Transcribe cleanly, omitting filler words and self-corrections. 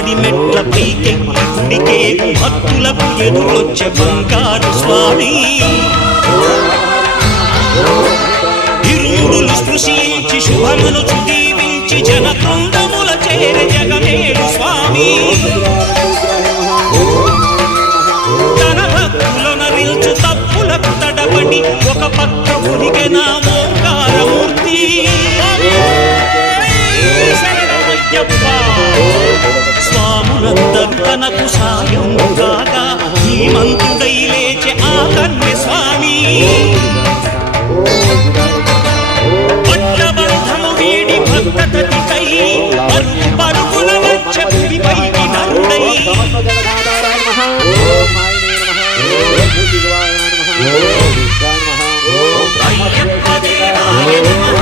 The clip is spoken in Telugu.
పడి మెట్ల పైకెక్కి గుడికే భక్తులకు ఎదురొచ్చే బంగారు స్వామి ఇరుముడులు స్పృశించి శుభమనుచు దీవించి జనకుండముల చేరే జగమేలు స్వామి తన భక్తులను నిల్చు తప్పులకు తడబడి ఒక పక్క ఉనికెనా ఓంకారమూర్తి స్వాములందరూ తనకు సాయం కాగా ధీమంతుడై లేచే ఆ కన్య స్వామి పట్టబంధము వీడి భక్తతతికై పరుగు పరుగుల వచ్చే భూమిపైకి నరుడై అయ్యప్ప దేవాయ నమః